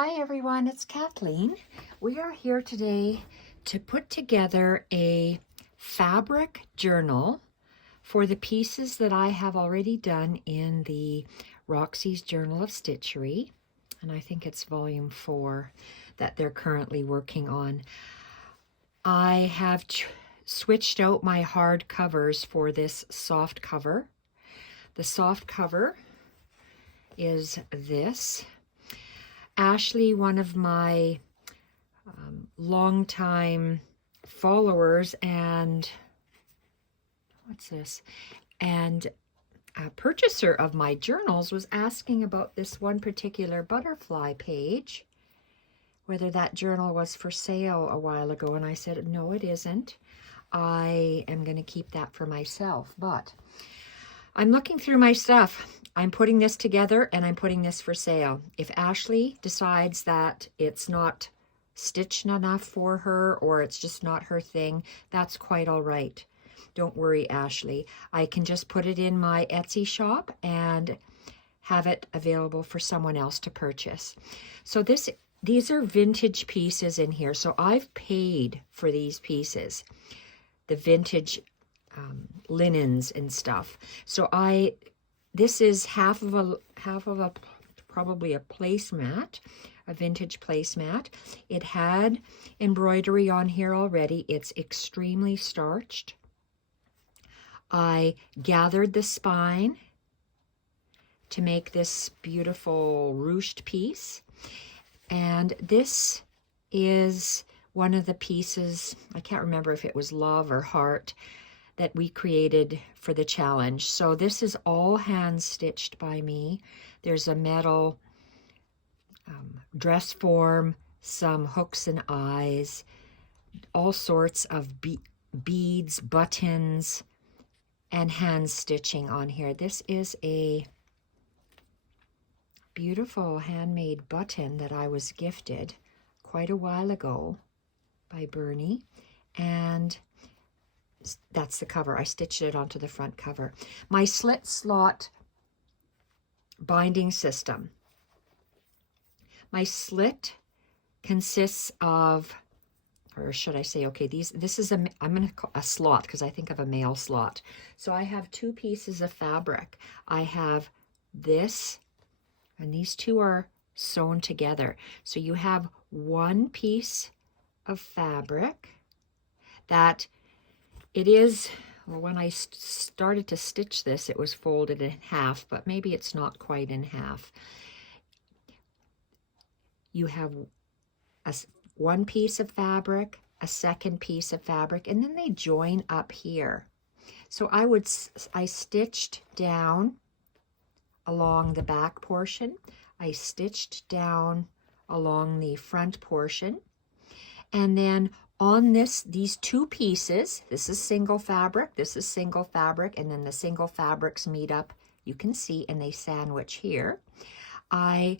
Hi everyone, it's Kathleen. We are here today to put together a fabric journal for the pieces that I have already done in the Roxy's Journal of Stitchery. And I think it's volume 4 that they're currently working on. I have switched out my hard covers for this soft cover. The soft cover is this. Ashley, one of my longtime followers and a purchaser of my journals, was asking about this one particular butterfly page, whether that journal was for sale a while ago, and I said, no, it isn't. I am going to keep that for myself, but I'm looking through my stuff. I'm putting this together and I'm putting this for sale. If Ashley decides that it's not stitched enough for her or it's just not her thing, that's quite all right. Don't worry, Ashley. I can just put it in my Etsy shop and have it available for someone else to purchase. So these are vintage pieces in here. So I've paid for these pieces, the vintage linens and stuff. So this is half of a probably a placemat, a vintage placemat. It had embroidery on here already. It's extremely starched. I gathered the spine to make this beautiful ruched piece. And this is one of the pieces, I can't remember if it was love or heart, that we created for the challenge. So this is all hand stitched by me. There's a metal dress form, some hooks and eyes, all sorts of beads, buttons, and hand stitching on here. This is a beautiful handmade button that I was gifted quite a while ago by Bernie, and that's the cover. I stitched it onto the front cover. My slit slot binding system. My slit consists of, or should I say, okay, this is I'm going to call a slot because I think of a male slot. So I have two pieces of fabric. I have this, and these two are sewn together. So you have one piece of fabric that it is, well, when I started to stitch this, it was folded in half, but maybe it's not quite in half. You have one piece of fabric, a second piece of fabric, and then they join up here. So I stitched down along the back portion. I stitched down along the front portion, and then on these two pieces, this is single fabric, this is single fabric, and then the single fabrics meet up, you can see, and they sandwich here. I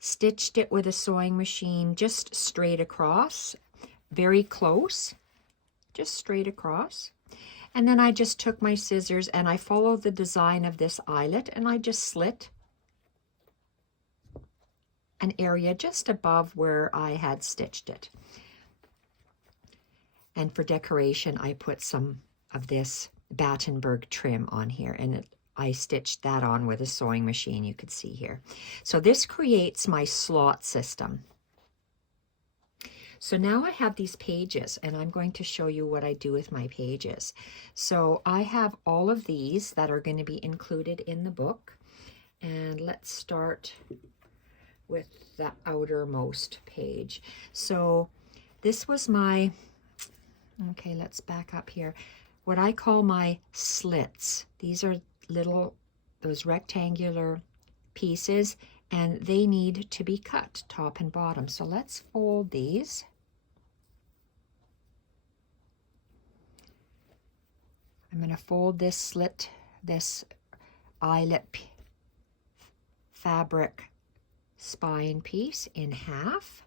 stitched it with a sewing machine just straight across, very close, just straight across. And then I just took my scissors and I followed the design of this eyelet, and I just slit an area just above where I had stitched it. And for decoration, I put some of this Battenberg trim on here, and I stitched that on with a sewing machine, you could see here. So this creates my slot system. So now I have these pages, and I'm going to show you what I do with my pages. So I have all of these that are going to be included in the book. And let's start with the outermost page. So this was my, okay, let's back up here. What I call my slits. These are those rectangular pieces, and they need to be cut top and bottom. So let's fold these. I'm going to fold this slit, this eyelet fabric spine piece in half,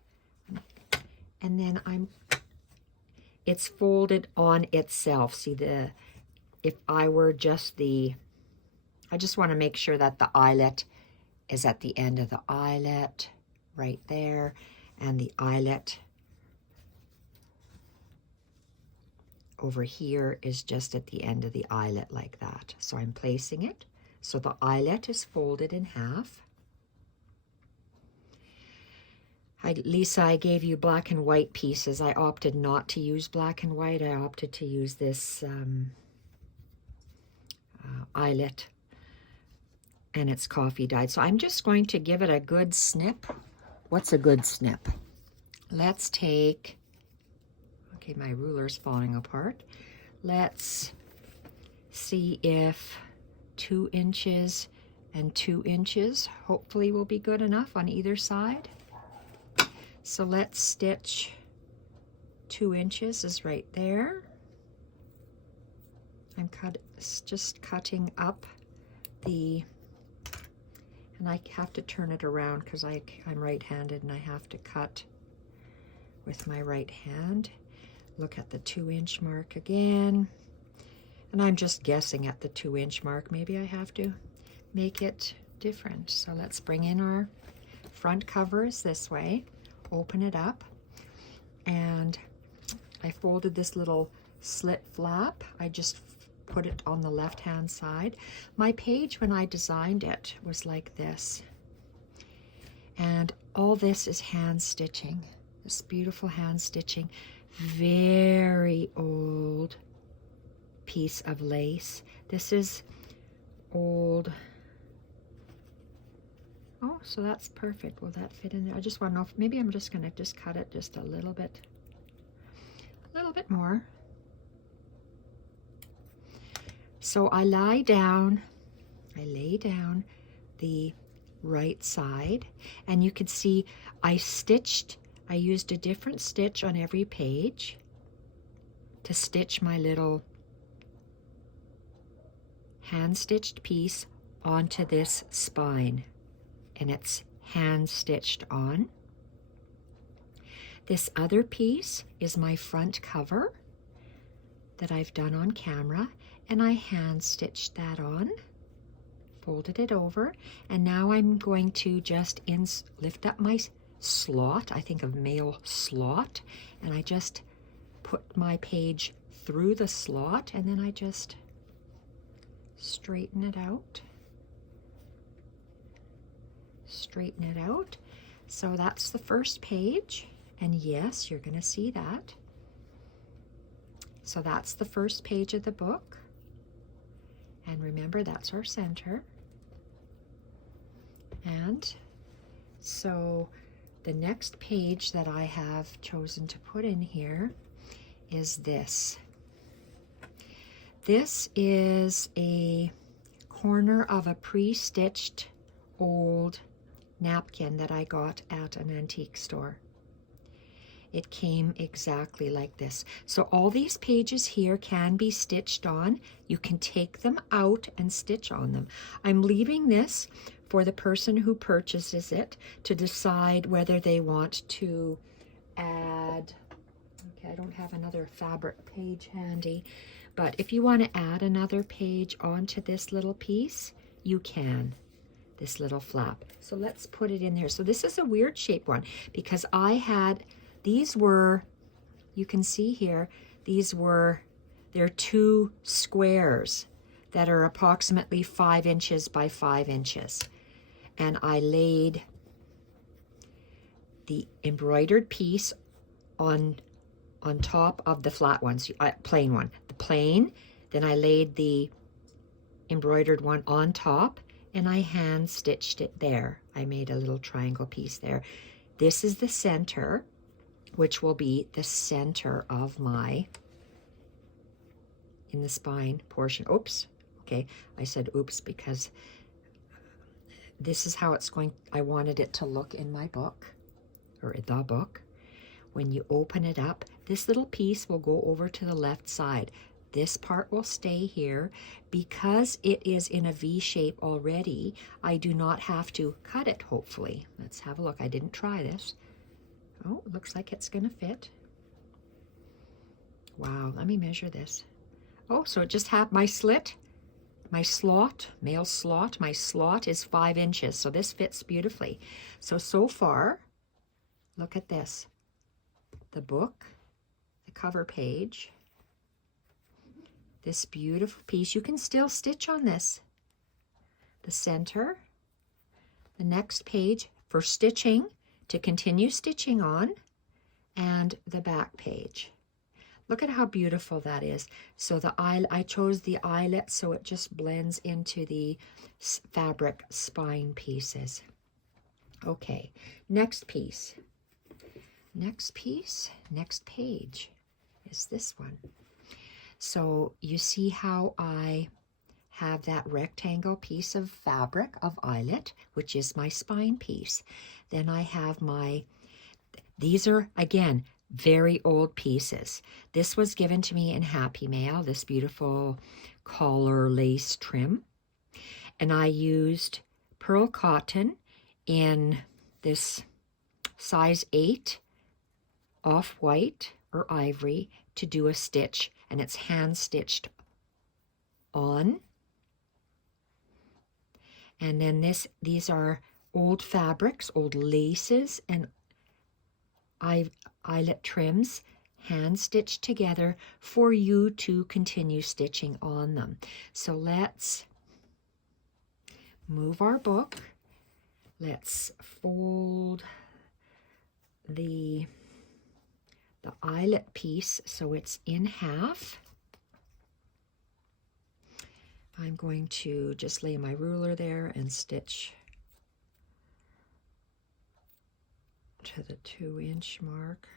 and then it's folded on itself. See, if I were just I just want to make sure that the eyelet is at the end of the eyelet, right there, and the eyelet over here is just at the end of the eyelet like that. So I'm placing it so the eyelet is folded in half. Lisa, I gave you black and white pieces. I opted not to use black and white. I opted to use this eyelet, and it's coffee dyed. So I'm just going to give it a good snip. What's a good snip? Let's take, okay, my ruler's falling apart. Let's see if 2 inches and 2 inches hopefully will be good enough on either side. So let's stitch 2 inches is right there. I'm just cutting up the, and I have to turn it around because I'm right-handed and I have to cut with my right hand. Look at the 2-inch mark again. And I'm just guessing at the 2-inch mark. Maybe I have to make it different. So let's bring in our front covers this way. Open it up, and I folded this little slit flap. I just put it on the left-hand side. My page when I designed it was like this, and all this is hand stitching, this beautiful hand stitching, very old piece of lace. This is old. Oh, so that's perfect. Will that fit in there? I just want to know if maybe I'm just going to just cut it just a little bit more. So I lay down the right side, and you can see I used a different stitch on every page to stitch my little hand stitched piece onto this spine. And it's hand stitched on. This other piece is my front cover that I've done on camera, and I hand stitched that on, folded it over, and now I'm going to just lift up my slot, I think of male slot, and I just put my page through the slot, and then I just straighten it out. So that's the first page, and yes, you're going to see that. So that's the first page of the book, and remember that's our center. And so the next page that I have chosen to put in here is this. This is a corner of a pre-stitched old napkin that I got at an antique store. It came exactly like this. So all these pages here can be stitched on. You can take them out and stitch on them. I'm leaving this for the person who purchases it to decide whether they want to add, okay, I don't have another fabric page handy, but if you want to add another page onto this little piece, you can. This little flap. So let's put it in there. So this is a weird shape one because I had, these were, you can see here, they're 2 squares that are approximately 5 inches by 5 inches. And I laid the embroidered piece on top of the flat ones, plain one. The plain, then I laid the embroidered one on top, and I hand stitched it there. I made a little triangle piece there. This is the center, which will be the center of my, in the spine portion. Oops, okay, I said oops because this is how it's going, I wanted it to look in my book, or the book. When you open it up, this little piece will go over to the left side. This part will stay here. Because it is in a V shape already, I do not have to cut it, hopefully. Let's have a look. I didn't try this. Oh, it looks like it's gonna fit. Wow, let me measure this. Oh, so it just had my slit, my slot, male slot, my slot is 5 inches. So this fits beautifully. So far, Look at this. The book, the cover page, this beautiful piece. You can still stitch on this. The center, the next page for stitching, to continue stitching on, and the back page. Look at how beautiful that is. So I chose the eyelet so it just blends into the fabric spine pieces. Okay, next piece. Next page is this one. So you see how I have that rectangle piece of fabric of eyelet, which is my spine piece. Then I have these are, again, very old pieces. This was given to me in Happy Mail, this beautiful collar lace trim. And I used pearl cotton in this size 8 off-white or ivory to do a stitch, and it's hand stitched on. And then these are old fabrics, old laces, and eyelet trims, hand stitched together for you to continue stitching on them. So let's move our book. Let's fold the eyelet piece so it's in half. I'm going to just lay my ruler there and stitch to the 2-inch mark.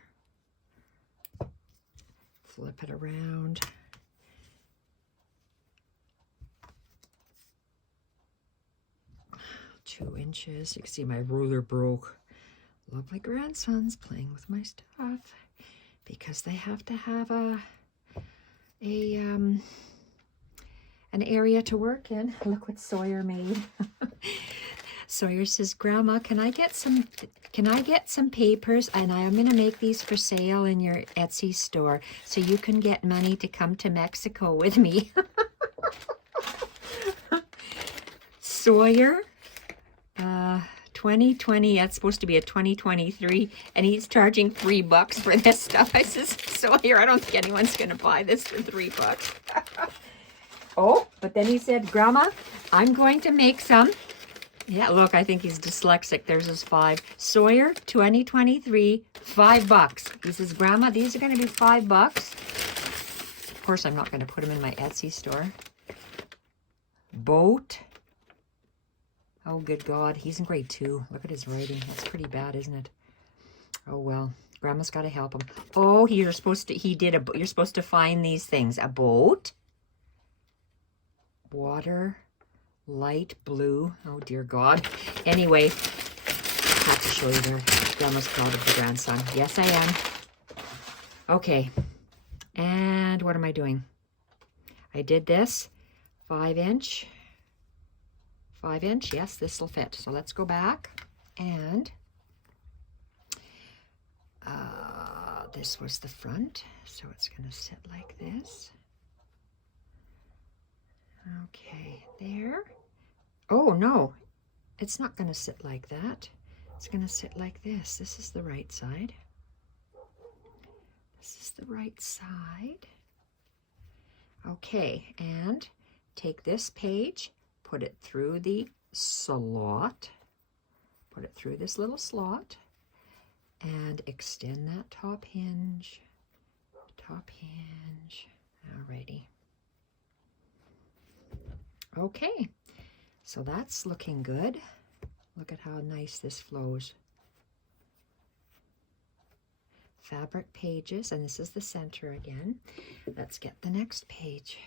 Flip it around. Two inches. You can see my ruler broke. Love my grandsons playing with my stuff because they have to have an area to work in. Look what Sawyer made. Sawyer says, "Grandma, can I get some papers? And I'm going to make these for sale in your Etsy store so you can get money to come to Mexico with me." Sawyer, 2020, that's supposed to be a 2023, and he's charging $3 for this stuff. I says, "Sawyer, I don't think anyone's going to buy this for $3. Oh, but then he said, "Grandma, I'm going to make some." Yeah, look, I think he's dyslexic. There's his 5. Sawyer, 2023, $5. He says, "Grandma, these are going to be $5. Of course, I'm not going to put them in my Etsy store. Boat. Oh, good God. He's in grade 2. Look at his writing. That's pretty bad, isn't it? Oh, well. Grandma's got to help him. Oh, you're supposed to find these things. A boat. Water. Light blue. Oh, dear God. Anyway, I have to show you there. Grandma's proud of the grandson. Yes, I am. Okay. And what am I doing? I did this 5-inch. 5-inch. Yes, this will fit. So let's go back. And this was the front. So it's going to sit like this. Okay, there. Oh, no, it's not going to sit like that. It's going to sit like this. This is the right side. This is the right side. Okay, and take this page, put it through the slot, put it through this little slot, and extend that top hinge. Alrighty. Okay, so that's looking good. Look at how nice this flows. Fabric pages, and this is the center again. Let's get the next page.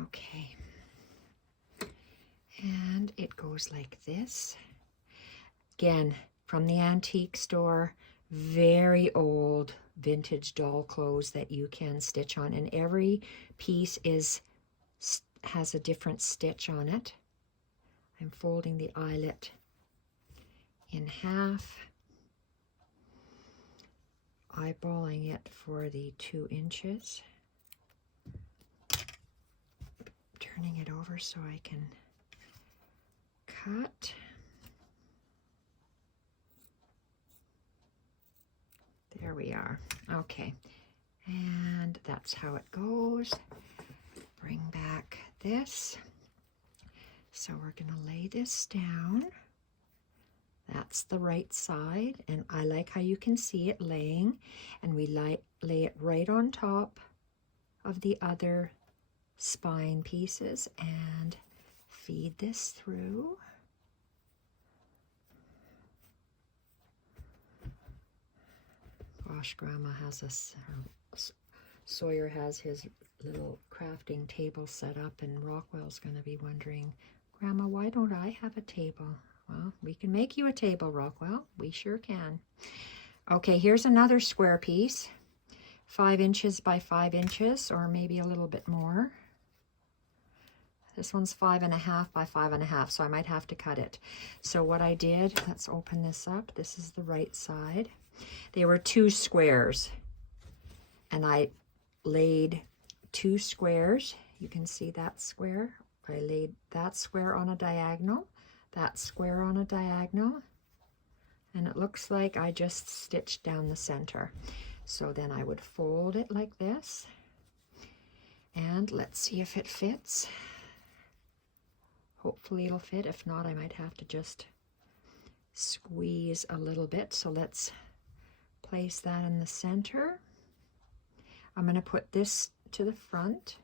Okay. And it goes like this. Again, from the antique store, very old vintage doll clothes that you can stitch on, and every piece has a different stitch on it. I'm folding the eyelet in half, eyeballing it for the 2 inches, turning it over so I can cut. There we are. Okay. And that's how it goes. Bring back this. So we're going to lay this down. That's the right side, and I like how you can see it laying, and we lay it right on top of the other spine pieces and feed this through. Gosh, Grandma has Sawyer has his little crafting table set up, and Rockwell's going to be wondering, Grandma, why don't I have a table? Well, we can make you a table, Rockwell. We sure can. Okay, here's another square piece. 5 inches by 5 inches, or maybe a little bit more. This one's 5.5 by 5.5, so I might have to cut it. So what I did, let's open this up. This is the right side. They were 2 squares, and I laid 2 squares. You can see that square. I laid that square on a diagonal, that square on a diagonal, and it looks like I just stitched down the center. So then I would fold it like this, and let's see if it fits. Hopefully it'll fit. If not, I might have to just squeeze a little bit. So let's place that in the center. I'm going to put this to the front.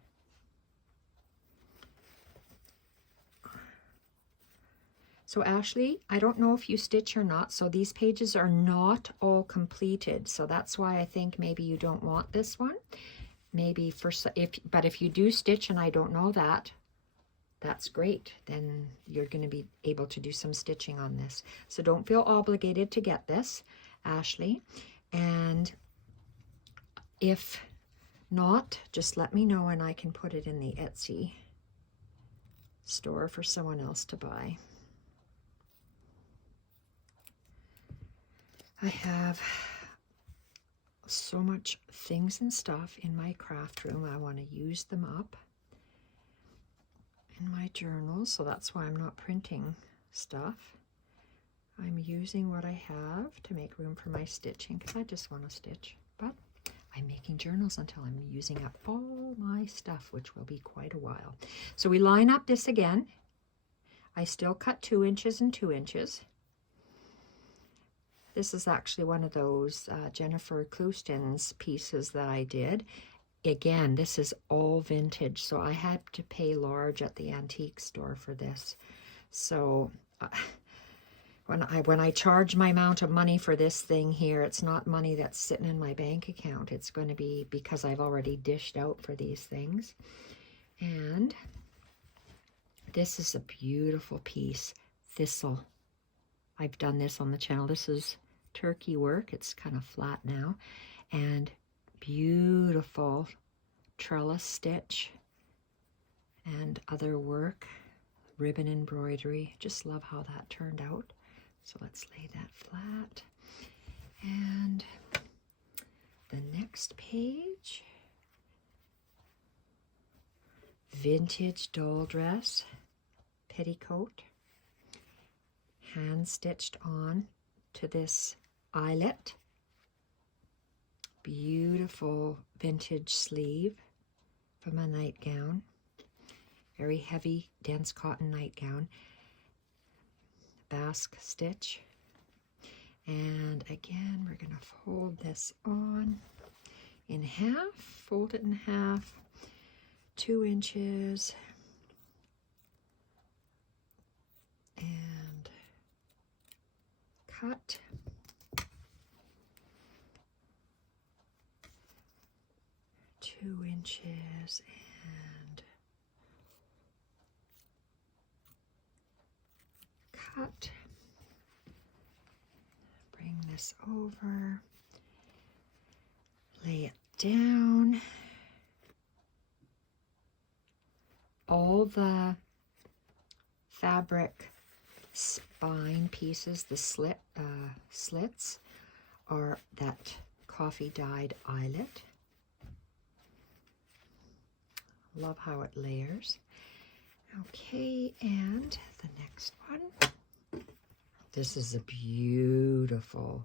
So Ashley, I don't know if you stitch or not, so these pages are not all completed. So that's why I think maybe you don't want this one. Maybe but if you do stitch and I don't know that, that's great. Then you're going to be able to do some stitching on this. So don't feel obligated to get this, Ashley. And if not, just let me know and I can put it in the Etsy store for someone else to buy. I have so much things and stuff in my craft room. I want to use them up in my journals, so that's why I'm not printing stuff. I'm using what I have to make room for my stitching because I just want to stitch, but I'm making journals until I'm using up all my stuff, which will be quite a while. So we line up this again. I still cut 2 inches and 2 inches. This is actually one of those Jennifer Clouston's pieces that I did. Again, this is all vintage, so I had to pay large at the antique store for this. So when I charge my amount of money for this thing here, it's not money that's sitting in my bank account. It's going to be because I've already dished out for these things. And this is a beautiful piece, Thistle. I've done this on the channel. This is turkey work. It's kind of flat now, and beautiful trellis stitch and other work, ribbon embroidery. Just love how that turned out. So let's lay that flat. And the next page, vintage doll dress petticoat, hand stitched on to this eyelet. Beautiful vintage sleeve from a nightgown. Very heavy, dense cotton nightgown. Basque stitch. And again, we're going to fold this on in half. Fold it in half. 2 inches. And cut. Two inches and cut. Bring this over. Lay it down. All the fabric spine pieces, the slits, are that coffee dyed eyelet. Love how it layers. Okay, and the next one. This is a beautiful,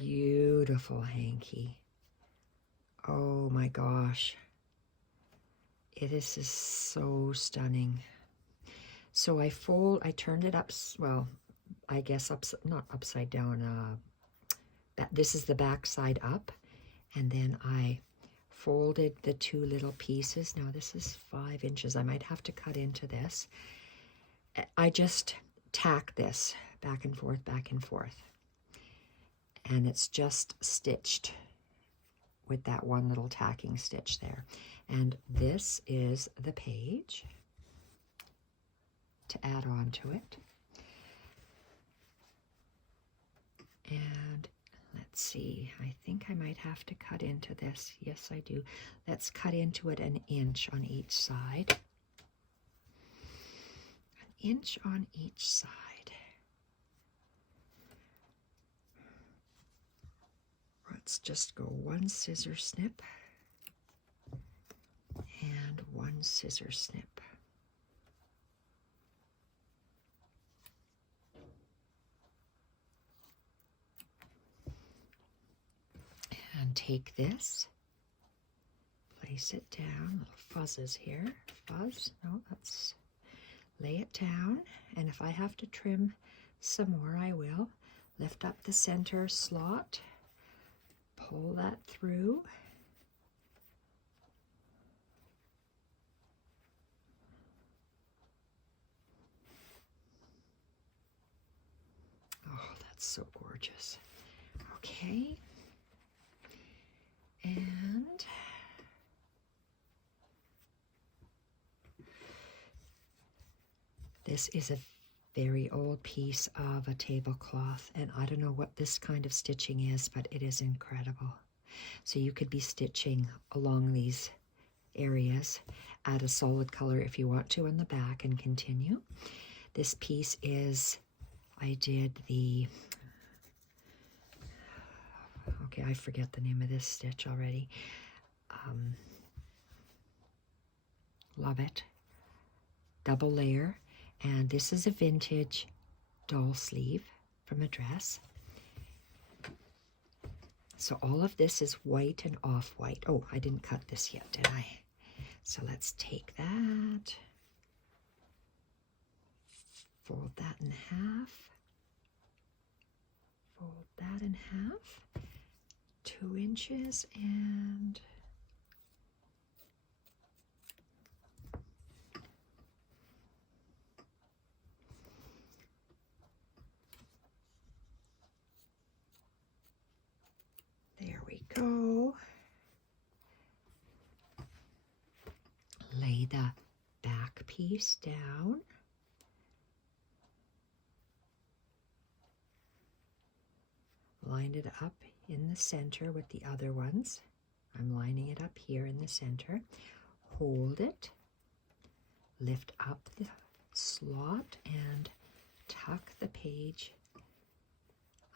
beautiful hanky. Oh my gosh. It is just so stunning. So I turned it up, well, I guess not upside down, this is the back side up, and then I folded the two little pieces. Now this is 5 inches. I might have to cut into this. I just tack this back and forth, and it's just stitched with that one little tacking stitch there. And this is the page to add on to it. And let's see, I think I might have to cut into this. Yes, I do. Let's cut into it 1 inch on each side. 1 inch on each side. Let's just go 1 scissor snip and 1 scissor snip. And take this, place it down, little fuzzes here, fuzz, no, let's lay it down, and if I have to trim some more, I will. Lift up the center slot, pull that through, oh, that's so gorgeous. Okay. And this is a very old piece of a tablecloth, and I don't know what this kind of stitching is, but it is incredible. So you could be stitching along these areas, add a solid color if you want to on the back, and continue. This piece is, I did the, okay, I forget the name of this stitch already. Love it. Double layer. And this is a vintage doll sleeve from a dress. So all of this is white and off-white. Oh, I didn't cut this yet, did I? So let's take that, fold that in half, fold that in half, 2 inches, and there we go. Lay the back piece down. Line it up in the center with the other ones. I'm lining it up here in the center. Hold it. Lift up the slot and tuck the page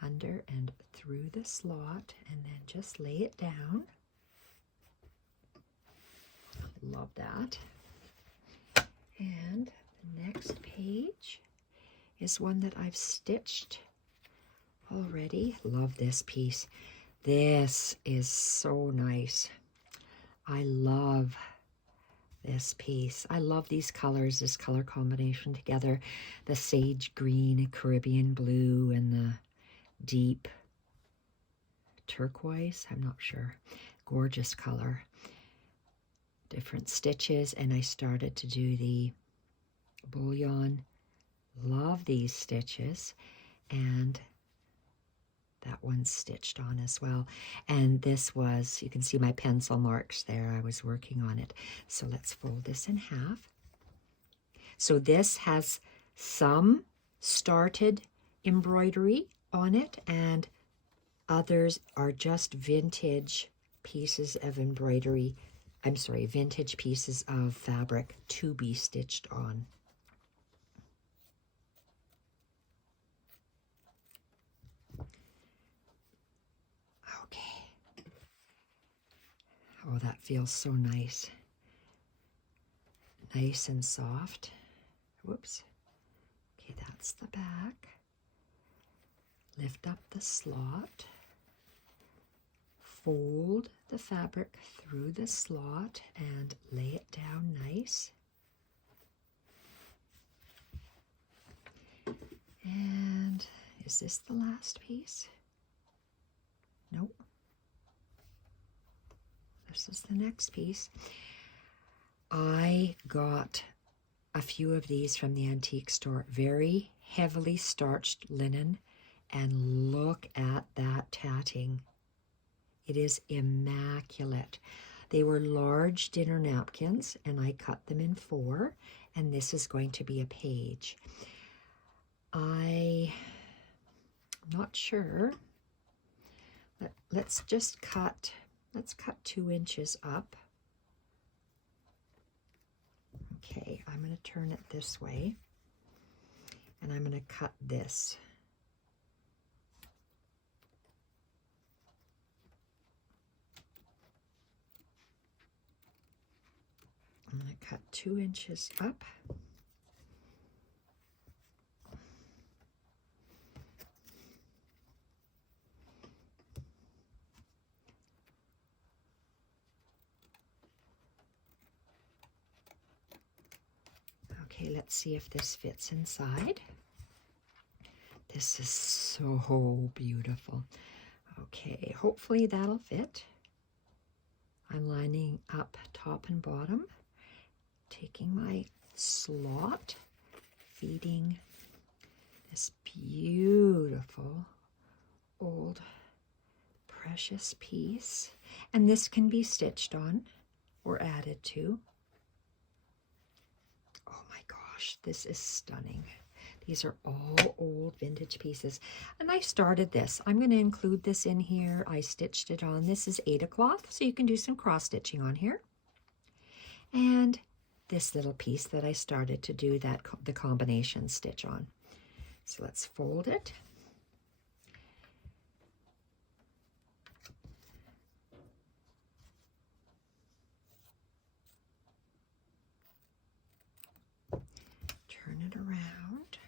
under and through the slot, and then just lay it down. Love that. And the next page is one that I've stitched already. Love this piece. This is so nice. I love this piece. I love these colors, this color combination together. The sage green, Caribbean blue, and the deep turquoise. I'm not sure. Gorgeous color. Different stitches, and I started to do the bullion. Love these stitches, and that one's stitched on as well. And this was, you can see my pencil marks there. I was working on it. So let's fold this in half. So this has some started embroidery on it, and others are just vintage pieces of embroidery. I'm sorry, vintage pieces of fabric to be stitched on. Okay. Oh, that feels so nice. Nice and soft. Whoops. Okay, that's the back. Lift up the slot. fold the fabric through the slot and lay it down nice. And is this the last piece? Nope. This is the next piece. I got a few of these from the antique store. Very heavily starched linen. And look at that tatting. It is immaculate. They were large dinner napkins, and I cut them in 4, and this is going to be a page. I'm not sure. Let's cut 2 inches up. Okay, I'm going to turn it this way, and I'm going to cut this. I'm going to cut 2 inches up. Okay, let's see if this fits inside. This is so beautiful. Okay, hopefully that'll fit. I'm lining up top and bottom, taking my slot, feeding this beautiful old precious piece. And this can be stitched on or added to. Oh my gosh, this is stunning. These are all old vintage pieces. And I started this. I'm going to include this in here. I stitched it on. This is Aida cloth, so you can do some cross stitching on here. And this little piece that I started to do the combination stitch on. So let's fold it. Turn it around.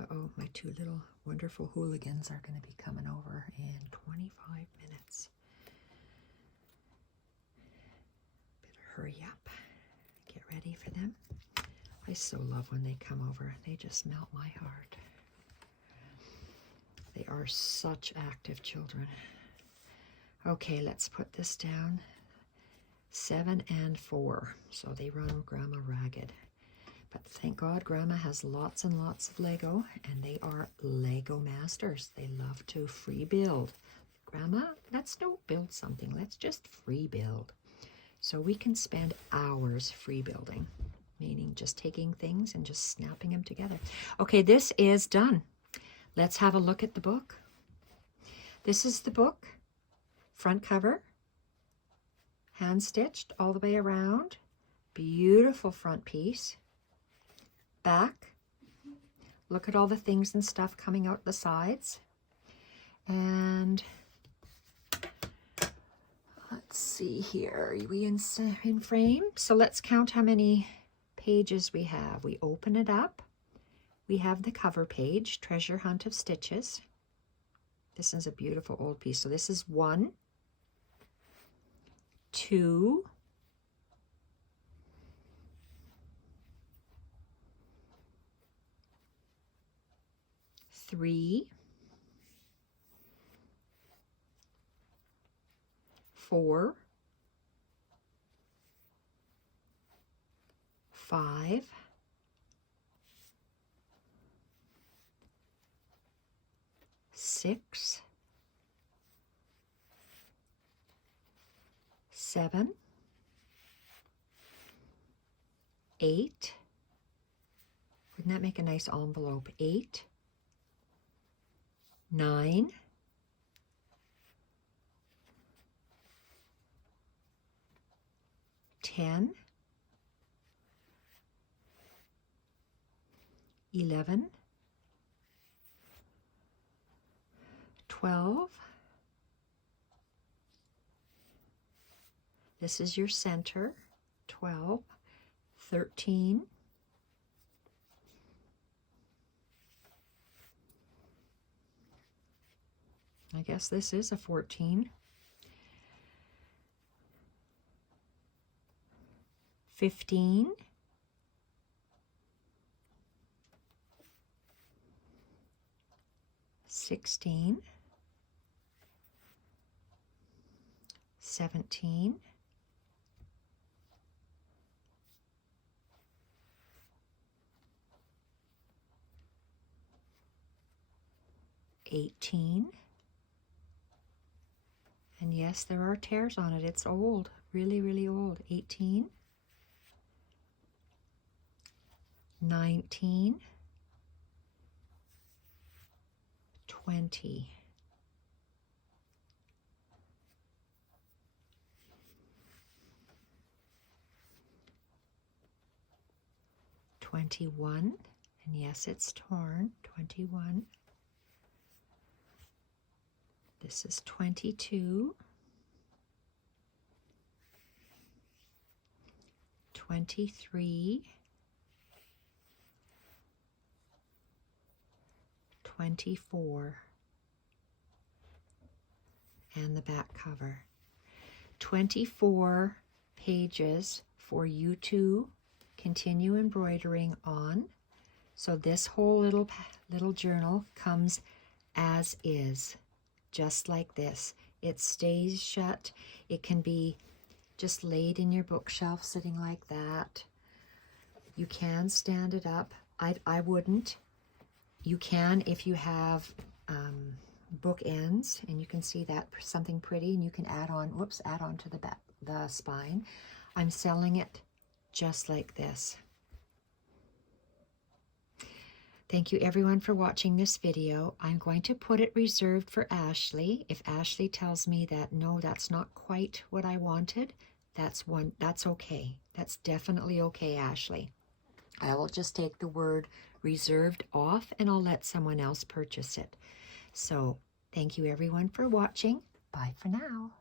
Uh-oh, my 2 little wonderful hooligans are going to be coming over in 25 minutes. Better hurry up. Get ready for them. I so love when they come over. They just melt my heart. They are such active children. Okay, let's put this down. 7 and 4. So they run Grandma ragged. But thank God Grandma has lots and lots of Lego, and they are Lego masters. They love to free build. Grandma, let's don't build something. Let's just free build. So we can spend hours free building, meaning just taking things and just snapping them together. Okay, this is done. Let's have a look at the book. This is the book, front cover, hand stitched all the way around. Beautiful front piece. Back. Look at all the things and stuff coming out the sides. And let's see here. Are we in frame? So let's count how many pages we have. We open it up. We have the cover page, Treasure Hunt of Stitches. This is a beautiful old piece. So this is 1, 2, 3, 4, 5, 6, 7, 8. Wouldn't that make a nice envelope? 8, 9, 10, 11, 12. This is your center. 12, 13, I guess this is a 14. 15. 16. 17. 18. And yes, there are tears on it. It's old, really, really old. 18. 19. 20. 21. And yes, it's torn. 21. This is 22. 23. 24. And the back cover. 24 pages for you to continue embroidering on. So this whole little journal comes as is, just like this. It stays shut. It can be just laid in your bookshelf sitting like that. You can stand it up. I wouldn't. You can if you have book ends, and you can see that something pretty, and you can add on to the spine. I'm selling it just like this. Thank you everyone for watching this video. I'm going to put it reserved for Ashley. If Ashley tells me that no, that's not quite what I wanted, that's okay. That's definitely okay, Ashley. I will just take the word reserved off, and I'll let someone else purchase it. So thank you everyone for watching. Bye for now.